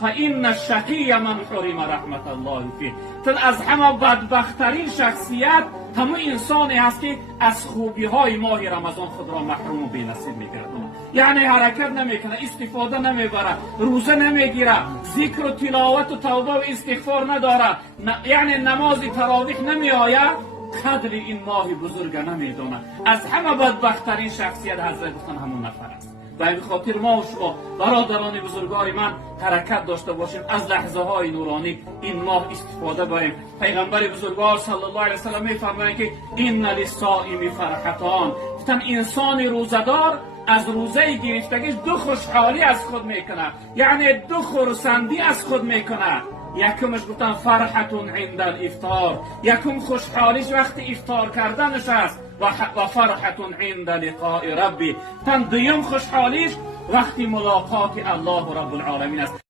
فإن الشقی من حرم رحمت الله فیه. تن از همه بدبخترین شخصیت همون انسانی هست که از خوبی های ماه رمضان خود را محروم و بی‌نصیب میگردونه. یعنی حرکت نمیکنه، استفاده نمیبره، روزه نمیگیره، ذکر و تلاوت و توبه و استغفار نداره، یعنی نماز تراویح نمیآید، قدر این ماه بزرگ نمیدونه. از همه بدبخترین شخصیت حضرت گفتن همون نفر است. و این خاطر ما و شما برادران بزرگوار من حرکت داشته باشیم، از لحظه های نورانی این ماه استفاده کنیم. پیغمبر بزرگوار صلی الله علیه و سلم میفرمایند که ان للصائم فرحتان، گفتن انسان روزدار از روزه گرفتگیش دو خوشحالی از خود میکنه، یعنی دو خرسندی از خود میکنه. یکمش گفتن فرحتون عند الافطار، یکم خوشحالیش وقتی افطار کردنش است، و فرحتون عند لقاء ربی، دویم خوشحالیش وقتی ملاقات الله رب العالمین است.